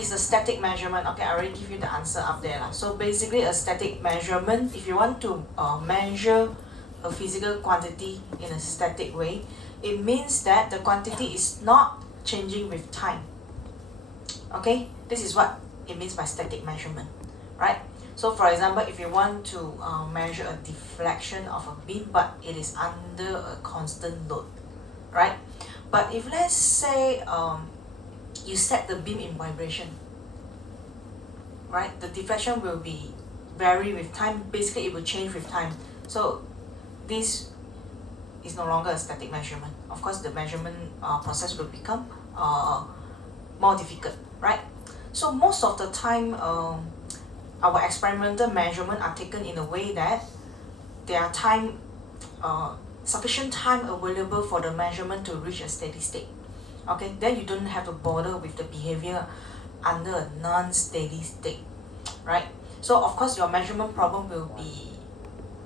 is a static measurement? Okay, I already give you the answer up there. So basically a static measurement, if you want to measure a physical quantity in a static way, it means that the quantity is not changing with time. Okay, this is what it means by static measurement, right? So for example, if you want to measure a deflection of a beam, but it is under a constant load, right? But if let's say you set the beam in vibration, right? The deflection will be vary with time. Basically, it will change with time. So this is no longer a static measurement. Of course, the measurement process will become more difficult, right? So most of the time, our experimental measurement are taken in a way that there are time, sufficient time available for the measurement to reach a steady state. Okay, then you don't have to bother with the behavior under a non-steady state, right? So of course your measurement problem will be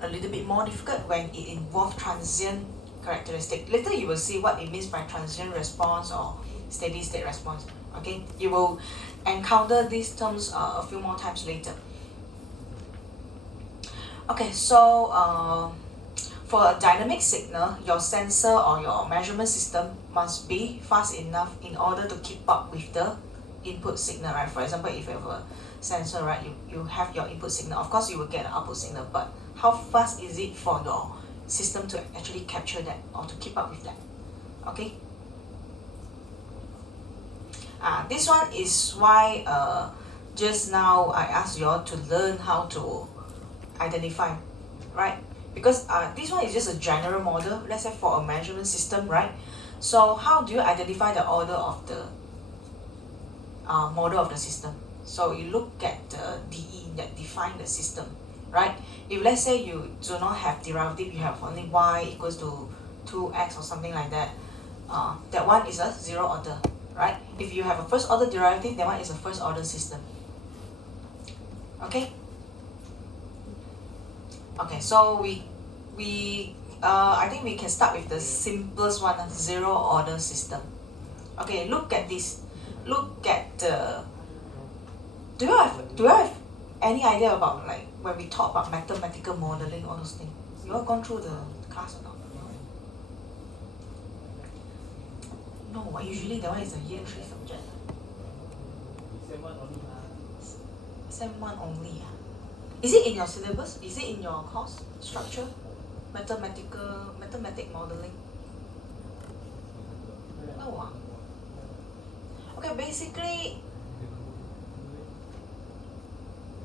a little bit more difficult when it involves transient characteristic. Later you will see what it means by transient response or steady state response. Okay, you will encounter these terms a few more times later. Okay, so for a dynamic signal, your sensor or your measurement system must be fast enough in order to keep up with the input signal, right? For example, if you have a sensor, right, you have your input signal. Of course, you will get an output signal, but how fast is it for your system to actually capture that or to keep up with that? Okay. This one is why just now I asked you all to learn how to identify, right? Because this one is just a general model, let's say for a measurement system, right? So how do you identify the order of the model of the system? So you look at the DE that define the system, right? If let's say you do not have derivative, you have only y equals to 2x or something like that, that one is a zero order, right? If you have a first order derivative, that one is a first order system. Okay? Okay, so I think we can start with the simplest one, zero order system. Okay, look at this. Look at the. Do you have any idea about, like, when we talk about mathematical modeling, all those things? You all gone through the class or not? No, usually that one is a year 3 subject. Sem 1 only. Is it in your syllabus? Is it in your course structure? Mathematic modeling? No. Okay, basically.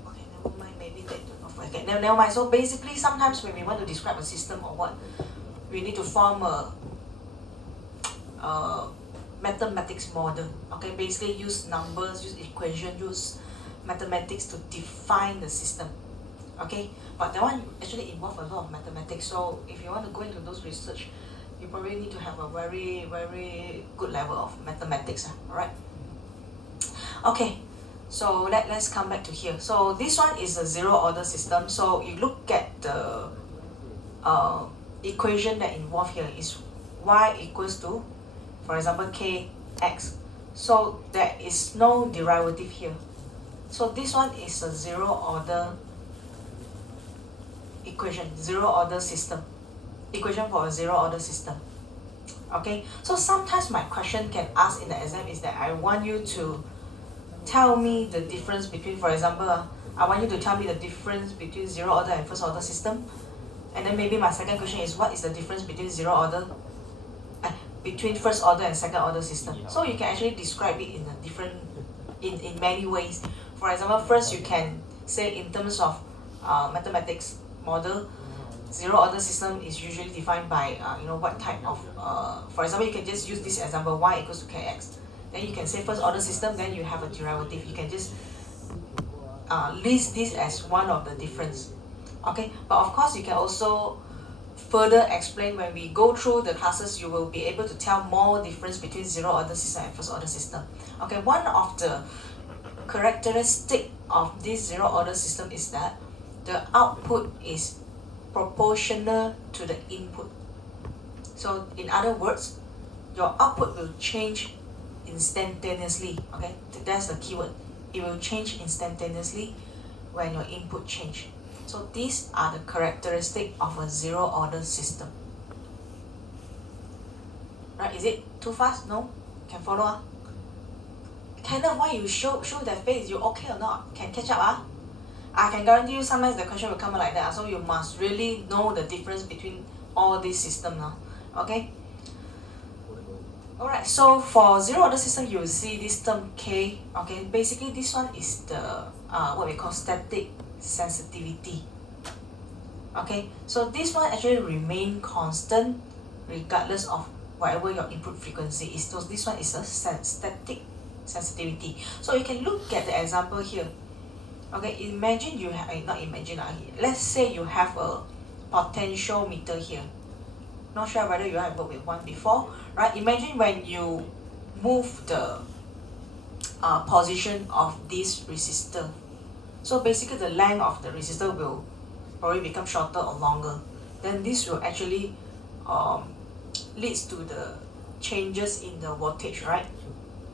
Okay, never mind. Maybe they do not forget. Never mind. So basically, sometimes when we want to describe a system or what, we need to form a mathematics model. Okay, basically use numbers, use equation, use mathematics to define the system. Okay, but that one actually involves a lot of mathematics. So if you want to go into those research, you probably need to have a very, very good level of mathematics. Alright. Okay, so let's come back to here. So this one is a zero order system. So you look at the equation that involved here is y equals to, for example, kx. So there is no derivative here. So this one is a zero order equation, zero order system. Equation for a zero order system. Okay, so sometimes my question can ask in the exam is that I want you to tell me the difference between, for example, I want you to tell me the difference between zero order and first order system. And then maybe my second question is, what is the difference between zero order, between first order and second order system? So you can actually describe it in a different, in many ways. For example, first you can say in terms of mathematics model, zero order system is usually defined by what type of, for example, you can just use this example, y equals to kx. Then you can say first order system, then you have a derivative. You can just list this as one of the difference. Okay, but of course you can also further explain when we go through the classes. You will be able to tell more difference between zero order system and first order system. Okay, one of the characteristic of this zero order system is that the output is proportional to the input. So in other words, your output will change instantaneously. Okay, that's the keyword. It will change instantaneously when your input change. So these are the characteristic of a zero order system. Right? Is it too fast? No? Can follow? Kenneth, why you show that face? You okay or not? Can catch up? I can guarantee you sometimes the question will come like that. So you must really know the difference between all these systems now. Okay? Alright, so for zero order system, you will see this term K. Okay, basically this one is the what we call static sensitivity. Okay, so this one actually remain constant regardless of whatever your input frequency is. So this one is a static sensitivity. So you can look at the example here. Okay, imagine you have, not imagine, let's say you have a potentiometer here. Not sure whether you have worked with one before, right? Imagine when you move the position of this resistor. So basically the length of the resistor will probably become shorter or longer. Then this will actually leads to the changes in the voltage, right?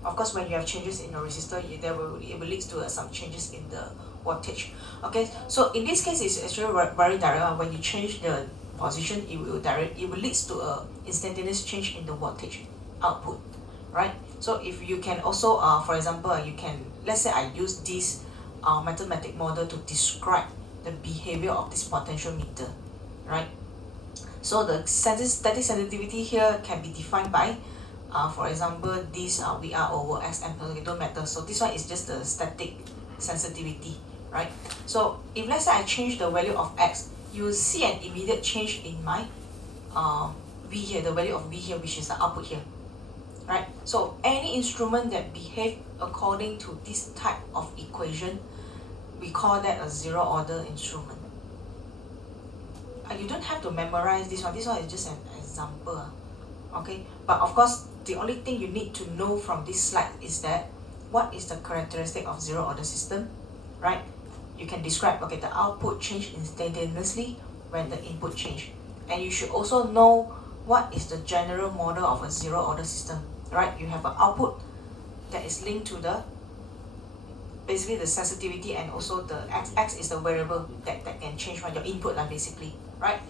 Of course, when you have changes in your resistor, it will lead to some changes in the voltage. Okay, so in this case, it's actually very direct. When you change the position, it will lead to a instantaneous change in the voltage output, right? So if you can also, for example, you can, let's say I use this mathematical model to describe the behavior of this potentiometer, right? So the static sensitivity here can be defined by, for example, this VR over X amplitude, don't matter. So this one is just the static sensitivity, right? So if let's say I change the value of X, you will see an immediate change in my V here, the value of V here, which is the output here, right? So any instrument that behave according to this type of equation, we call that a zero order instrument. You don't have to memorize this one. This one is just an example. Okay, but of course, the only thing you need to know from this slide is that what is the characteristic of zero order system, right? You can describe, okay, the output change instantaneously when the input change. And you should also know what is the general model of a zero order system, right? You have an output that is linked to the, basically the sensitivity, and also the X is the variable that can change from your input, basically, right?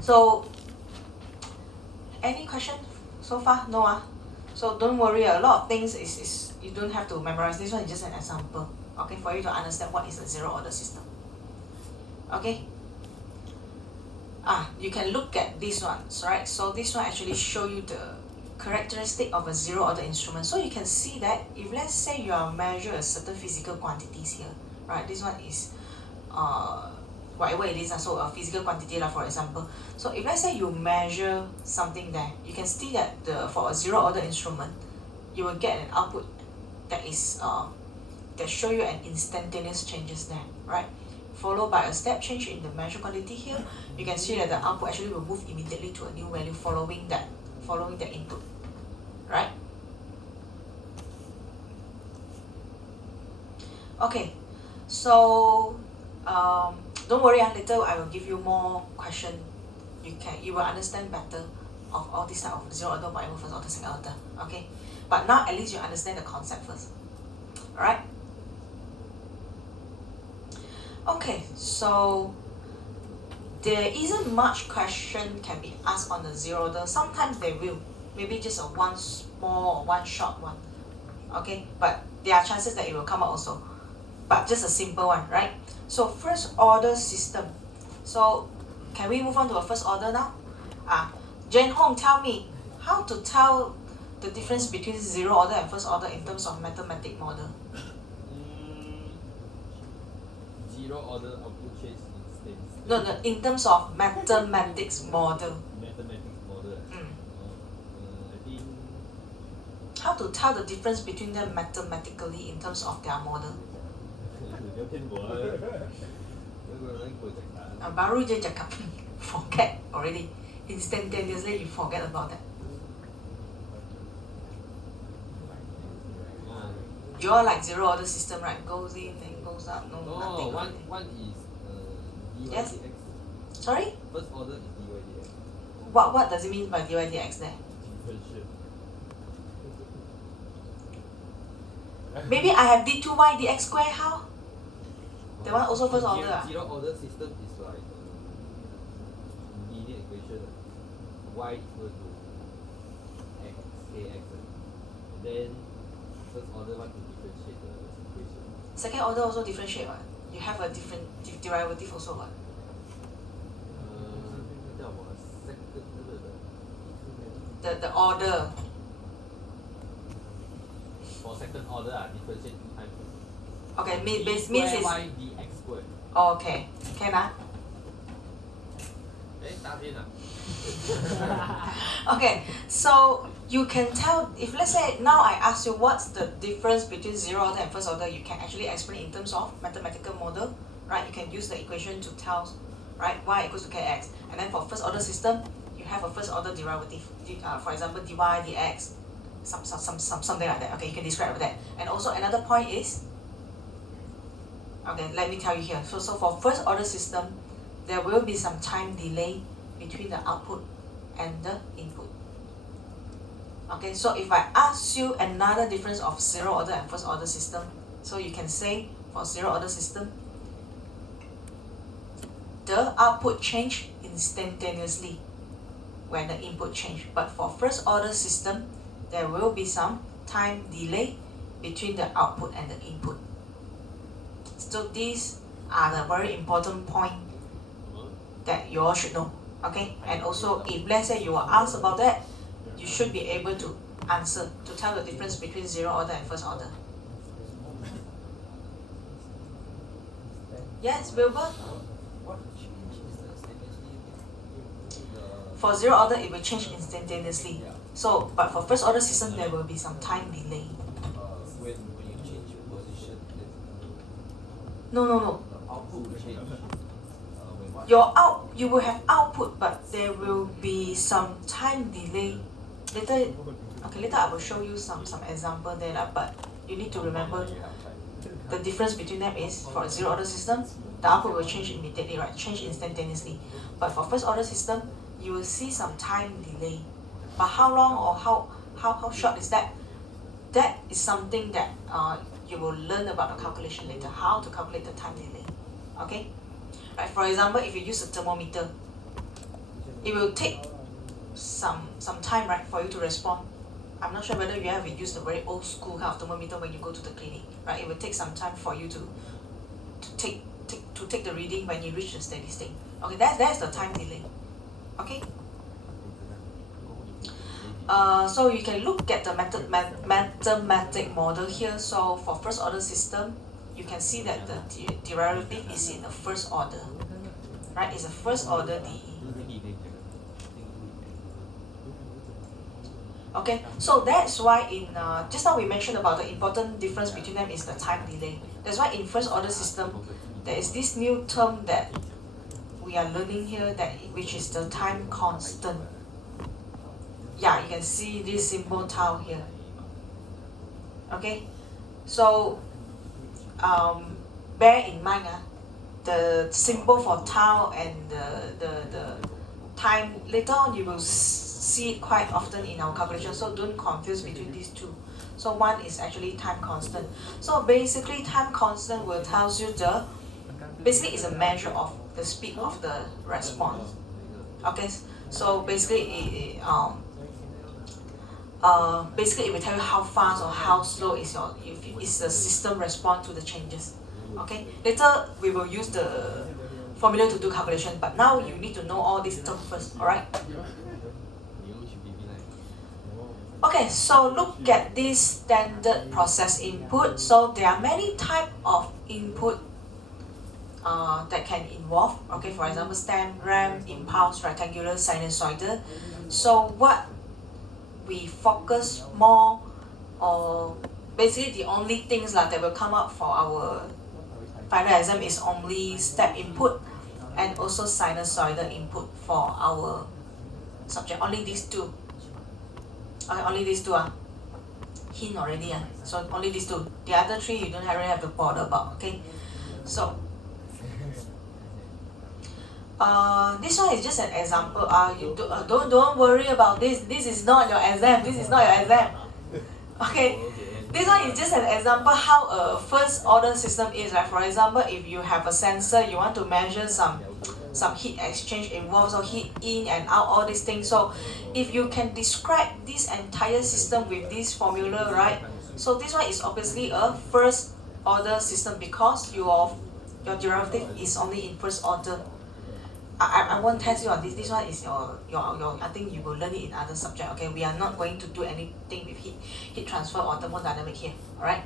So, any question so far? No? So don't worry, a lot of things is you don't have to memorize. This one is just an example, okay, for you to understand what is a zero order system. Okay? You can look at these ones, right? So this one actually show you the characteristic of a zero order instrument. So you can see that if let's say you are measure a certain physical quantities here, right? This one is whatever it is, so a physical quantity, for example. So if let's say you measure something there, you can see that for a zero order instrument, you will get an output that is that show you an instantaneous changes there, right? Followed by a step change in the measured quantity here. You can see that the output actually will move immediately to a new value following the input, right? Okay, so don't worry, later I will give you more question. You will understand better of all this type of zero order, whatever, first order, second order. Okay, but now at least you understand the concept first. All right. Okay, so there isn't much question can be asked on the zero order. Sometimes they will, maybe just a one small or one short one. Okay, but there are chances that it will come out also, but just a simple one, right? So first order system. So can we move on to a first order now? Jane Hong, tell me how to tell the difference between zero order and first order in terms of mathematical model. Zero order output change instance. No, in terms of mathematics model. Mathematics model. I think. How to tell the difference between them mathematically in terms of their model? Baru je cakap, forget already. Instantaneously you forget about that. You're like zero order system, right? Goes in and goes out, nothing. One is dy yes? dx. Sorry? First order is dy dx. What does it mean by dy dx there? Differential. Maybe I have d2y dx square, how? That one also first order. Zero order system is like linear equation. Y equal to x, ax. And then first order want to differentiate the equation. Second order also differentiate what? You have a different derivative also what? The order. For second order, differentiate 2 times. Okay, means it's y dx squared. okay. Can ah? Okay, so you can tell if let's say now I ask you what's the difference between zero order and first order, you can actually explain in terms of mathematical model, right? You can use the equation to tell, right, y equals to kx. And then for first order system, you have a first order derivative, for example, dy dx, something like that. Okay, you can describe that. And also another point is, okay, let me tell you here. So for first order system, there will be some time delay between the output and the input. Okay, so if I ask you another difference of zero order and first order system, so you can say for zero order system, the output change instantaneously when the input change. But for first order system, there will be some time delay between the output and the input. So these are the very important point that you all should know. Okay, and also if let's say you are asked about that, you should be able to answer to tell the difference between zero order and first order. Yes, Wilbur? For zero order, it will change instantaneously. So, but for first order system, there will be some time delay. When you change position, No. output will change. You will have output, but there will be some time delay. Later I will show you some example there, but you need to remember the difference between them is for a zero order system, the output will change immediately, right? Change instantaneously. But for first order system, you will see some time delay. But how long or how short is that? That is something that you will learn about the calculation later, how to calculate the time delay. Okay? Right, for example, if you use a thermometer, it will take some time, right, for you to respond. I'm not sure whether you have used a very old school kind of thermometer when you go to the clinic, right? It will take some time for you to take the reading when you reach the steady state. Okay, that's the time delay. Okay. So you can look at the mathematic model here. So for first order system, you can see that the derivative is in the first order, right? It's a first order DE. Okay, so that's why in just now we mentioned about the important difference between them is the time delay. That's why in first order system, there is this new term that we are learning here, which is the time constant. Yeah, you can see this simple tau here. Okay, so bear in mind the symbol for tau and the time, later on you will see it quite often in our calculation, so don't confuse between these two. So one is actually time constant. So basically time constant will tell you basically is a measure of the speed of the response. Okay, so basically basically it will tell you how fast or how slow is the system respond to the changes. Okay, later we will use the formula to do calculation, but now you need to know all these terms first. All right. Okay, so look at this standard process input. So there are many type of input that can involve. Okay, for example, stem, ramp, impulse, rectangular, sinusoidal. So what we focus more, or basically the only things that will come up for our final exam is only step input and also sinusoidal input for our subject. Only these two. Okay, only these two hint already. So only these two. The other three you don't really have to bother about. Okay, so this one is just an example. You don't worry about this. This is not your exam. This is not your exam. Okay. This one is just an example how a first order system is. Like for example, if you have a sensor, you want to measure some heat exchange involved, so heat in and out, all these things. So if you can describe this entire system with this formula, right? So this one is obviously a first order system because your derivative is only in first order. I won't test you on this. This one is your I think you will learn it in other subject. Okay, we are not going to do anything with heat transfer or thermodynamic here. All right.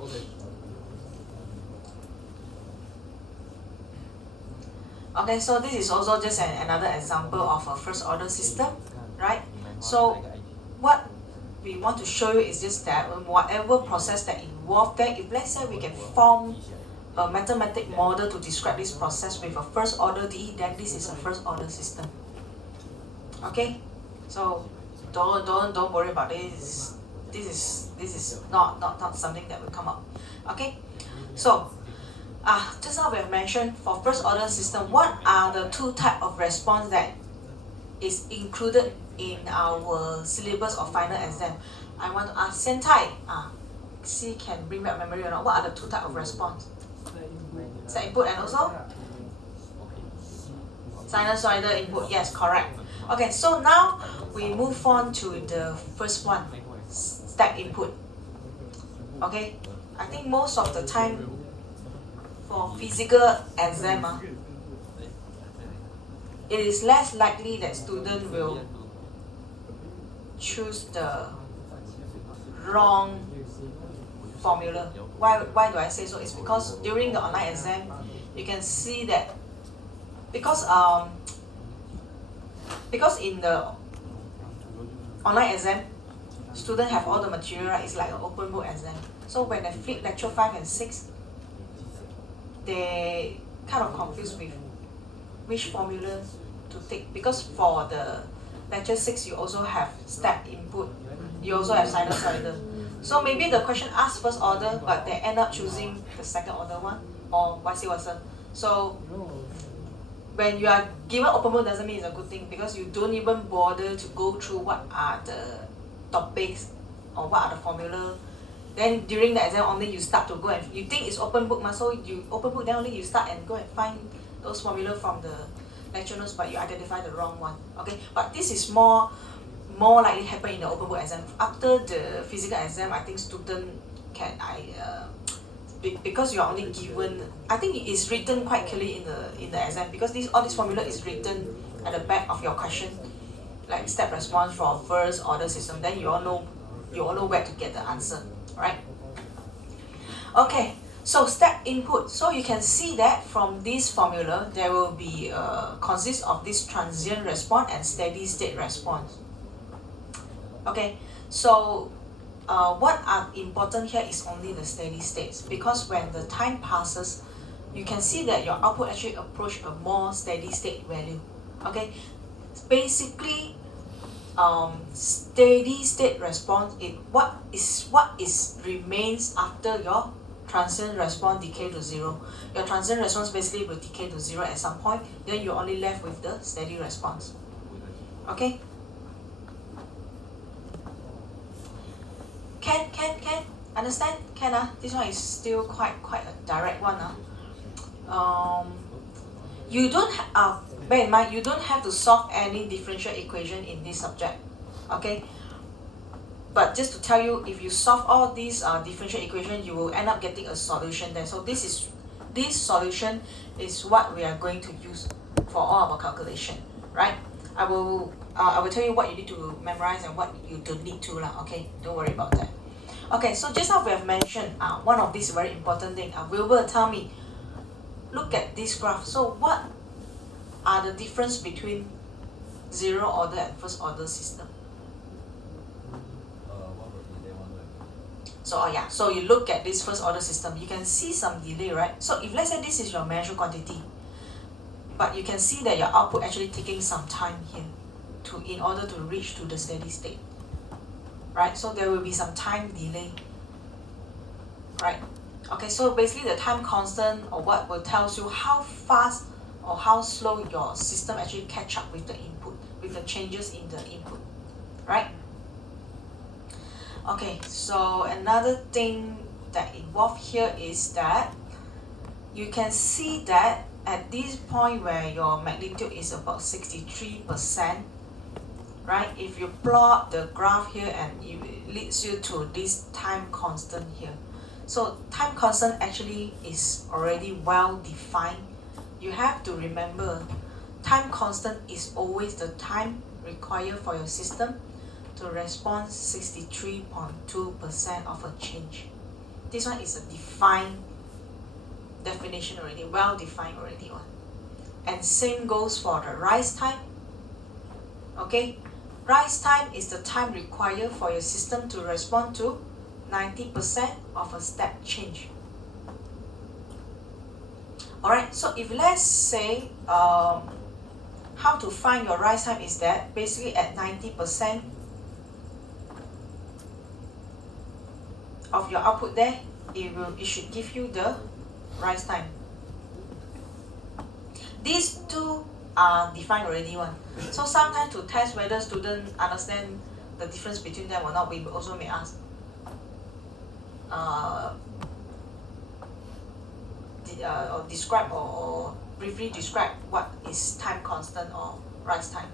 Okay. Okay, so this is also just another example of a first order system, right? So what we want to show you is just that whatever process that involved there, if let's say we can form a mathematic model to describe this process with a first order DE, then this is a first order system. Okay, so don't worry about this. This is not something that will come up. Okay, so just now we have mentioned for first order system, what are the two type of response that is included in our syllabus or final exam? I want to ask Sentai, see can bring back memory or not? What are the two type of response? Set input and also sinusoidal input. Yes, correct. Okay, so now we move on to the first one, step input. Okay, I think most of the time for physical exam, it is less likely that student will choose the wrong formula. Why do I say so? It's because during the online exam, you can see that because in the online exam, students have all the material, right? It's like an open book exam. So when they flip lecture 5 and 6, they kind of confused with which formula to take, because for the lecture 6 you also have step input, you also have sinusoidal. So maybe the question asks first order, but they end up choosing the second order one, or vice versa. So when you are given open book doesn't mean it's a good thing, because you don't even bother to go through what are the topics or what are the formula. Then during the exam only you start to go and you think it's open book, so you open book, then only you start and go and find those formula from the lecture notes, but you identify the wrong one. Okay, but this is more likely happen in the open book exam. After the physical exam, I think student can because you are only given, I think it is written quite clearly in the exam, because all this formula is written at the back of your question, like step response for first order system. Then you all know where to get the answer, right? Okay, so step input. So you can see that from this formula, there will be consist of this transient response and steady state response. Okay, so what are important here is only the steady states, because when the time passes, you can see that your output actually approach a more steady state value. Okay, basically, steady state response is what remains after your transient response decay to zero. Your transient response basically will decay to zero at some point. Then you're only left with the steady response. Okay. Can understand? Can this one is still quite a direct one. You don't bear in mind, you don't have to solve any differential equation in this subject. Okay. But just to tell you, if you solve all these differential equations, you will end up getting a solution there. So this solution is what we are going to use for all our calculation, right? I will tell you what you need to memorize and what you don't need to lah. Okay, don't worry about that. Okay, so just now we have mentioned one of these very important thing. Wilbur, tell me, look at this graph. So what are the difference between zero order and first order system? So so you look at this first order system, you can see some delay, right? So if let's say this is your measured quantity, but you can see that your output actually taking some time here in order to reach to the steady state, right? So there will be some time delay, right? Okay, so basically the time constant or what will tells you how fast or how slow your system actually catch up with the input, with the changes in the input, right? Okay, so another thing that involved here is that you can see that at this point where your magnitude is about 63%, right? If you plot the graph here and it leads you to this time constant here. So time constant actually is already well defined. You have to remember time constant is always the time required for your system to respond 63.2% of a change. This one is a defined definition already, well defined already one. And same goes for the rise time. Okay, rise time is the time required for your system to respond to 90% of a step change. Alright, so if let's say how to find your rise time is that basically at 90% of your output there, it should give you the rise time. These two are defined already one. So sometimes to test whether students understand the difference between them or not, we also may ask or describe or briefly describe what is time constant or rise time.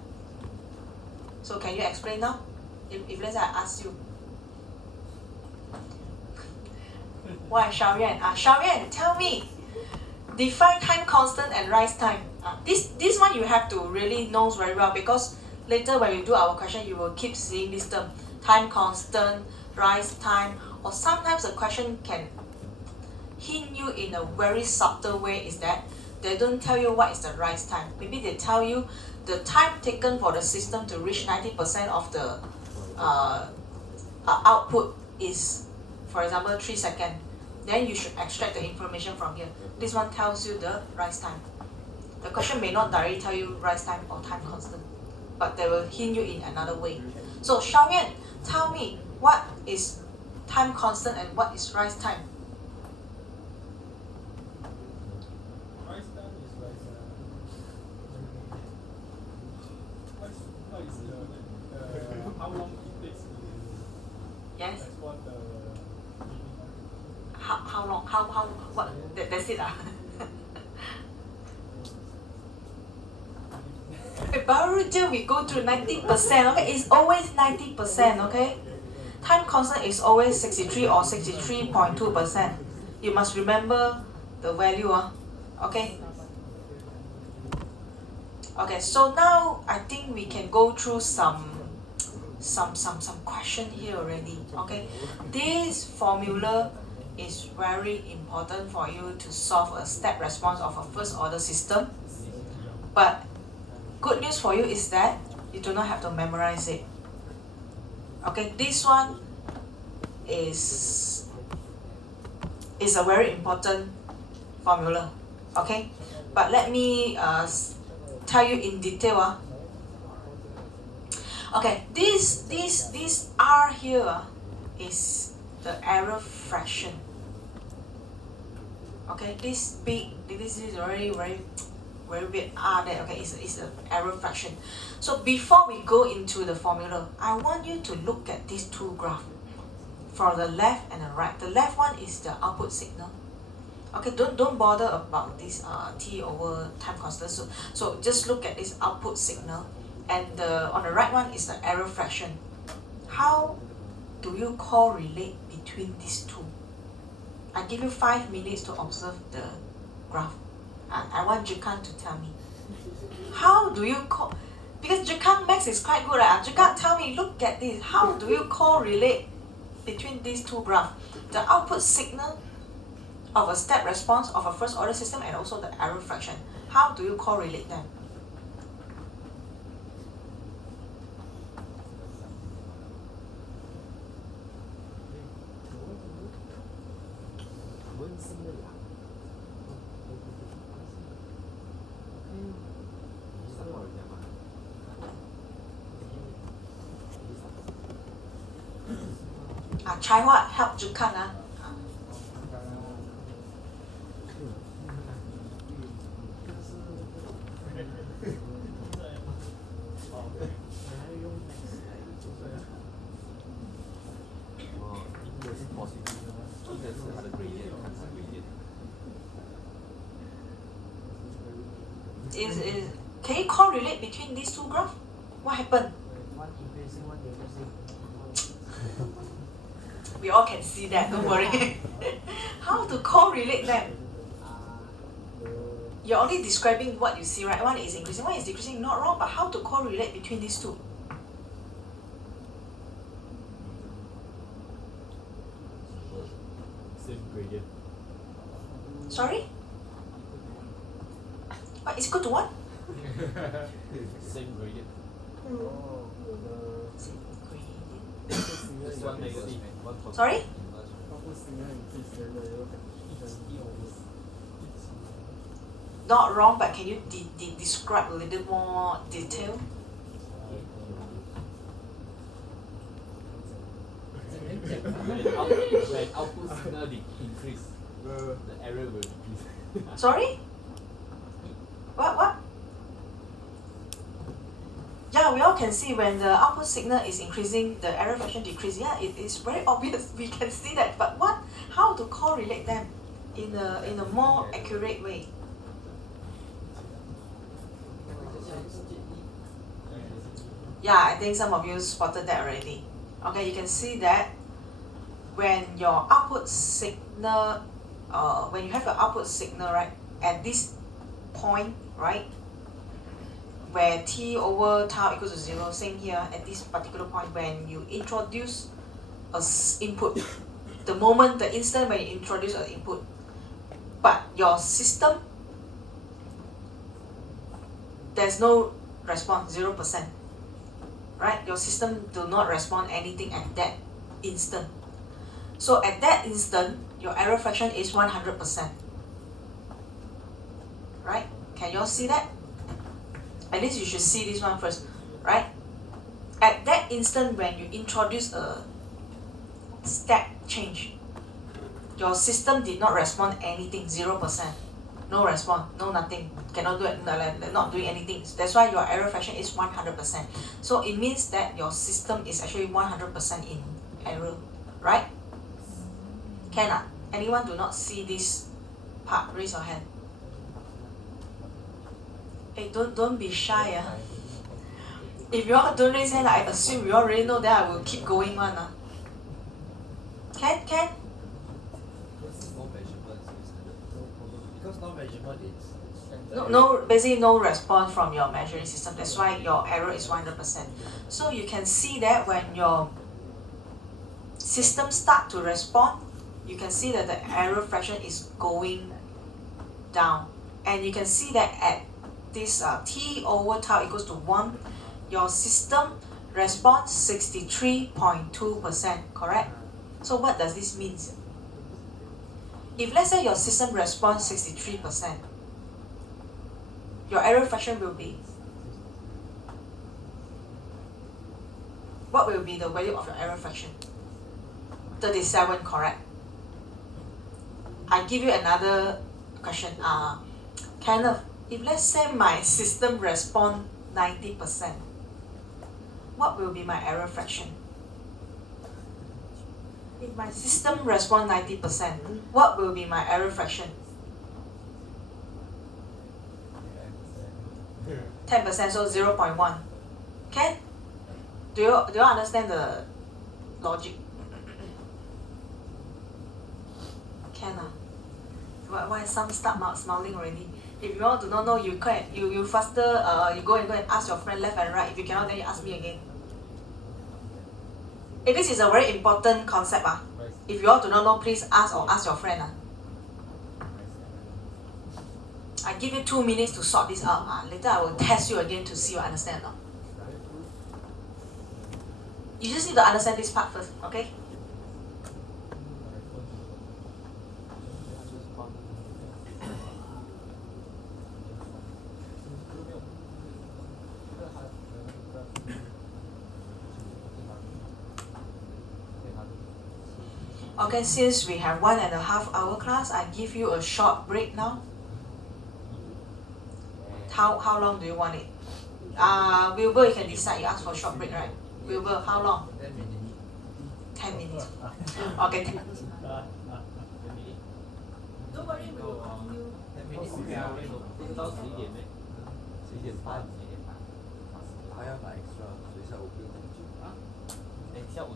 So can you explain now? If let's say I ask you. Why, Xiaoyan? Xiaoyan, tell me. Define time constant and rise time. This one you have to really know very well, because later when you do our question, you will keep seeing this term, time constant, rise time, or sometimes the question can hint you in a very subtle way is that they don't tell you what is the rise time. Maybe they tell you the time taken for the system to reach 90% of the output is, for example, 3 seconds. Then you should extract the information from here. This one tells you the rise time. The question may not directly tell you rise time or time constant, but they will hint you in another way. So Xiaoyan, tell me what is time constant and what is rise time? Rise time is like what is the how long it takes to Yes. respond the How long? How what? That's it. Baru we go through 90%. Okay, it's always 90%. Okay, time constant is always 63 or 63.2%. You must remember the value. Okay. Okay, so now I think we can go through some question here already. Okay, this formula is very important for you to solve a step response of a first order system. But good news for you is that you do not have to memorize it. Okay, this one is a very important formula. Okay, but let me tell you in detail. Okay, this R here is the error fraction. Okay, this is already very big R there. Okay, it's an error fraction. So before we go into the formula, I want you to look at these two graphs, for the left and the right. The left one is the output signal. Okay, don't bother about this t over time constant. So just look at this output signal, and on the right one is the error fraction. How do you correlate between these two? I give you 5 minutes to observe the graph. I want Jikan to tell me. How do you because Jikan Max is quite good. Jikan, tell me, look at this. How do you correlate between these two graphs? The output signal of a step response of a first order system and also the error fraction. How do you correlate them? Chai Hua, help Jikan. It's a gradient. It's a gradient. Can you correlate between these two graphs? What happened? One increasing, one decreasing. We all can see that, don't worry. How to correlate them? You're only describing what you see, right? One is increasing, one is decreasing, not wrong, but how to correlate between these two? Same gradient. Sorry? What is equal to what? Same gradient. Oh, Same gradient. Just one negative, one positive. Sorry? Not wrong, but can you describe a little more detail? When output signal increase, the error will decrease. Sorry? What? Yeah, we all can see when the output signal is increasing, the error fraction decrease. Yeah, it is very obvious. We can see that. But what? How to correlate them in a more accurate way? Yeah, I think some of you spotted that already. Okay, you can see that when your output signal, when you have your output signal, right, at this point, right, where t over tau equals to 0, same here, at this particular point, when you introduce a input, the instant when you introduce an input, but your system, there's no response, 0%. Right? Your system do not respond anything at that instant. So at that instant, your error fraction is 100%. Right? Can you all see that? At least you should see this one first. Right? At that instant when you introduce a step change, your system did not respond anything, 0%. No response, no nothing, cannot do it, not doing anything. That's why your error fraction is 100%. So it means that your system is actually 100% in error, right? Can anyone do not see this part? Raise your hand. Hey, don't be shy. If you all don't raise hand, I assume you all already know that I will keep going one. Can? No measurement, so it's standard. because no measurement, it's No, basically no response from your measuring system. That's why your error is 100%. So you can see that when your system start to respond, you can see that the error fraction is going down. And you can see that at this t over tau equals to 1, your system responds 63.2%, correct? So what does this mean? If let's say your system responds 63%, your error fraction will be, what will be the value of your error fraction? 37, correct? I give you another question. Kenneth, if let's say my system respond 90%, what will be my error fraction? If my system respond 90%, what will be my error fraction? 10%, so 0.1. Can? Do you understand the logic? Can Why some start smiling already? If you all do not know, you faster you go and ask your friend left and right. If you cannot, then you ask me again. This is a very important concept. If you all do not know, please ask your friend. I give you 2 minutes to sort this out. Later I will test you again to see you understand or not. You just need to understand this part first, okay? Okay, since we have 1.5 hour class, I give you a short break now. How long do you want it? Wilbur, you can decide. You ask for a short break, right? Wilbur, how long? 10 minutes. Okay. 不是到11点咩？11点半。还要拿 extra，所以下午不用很久。下午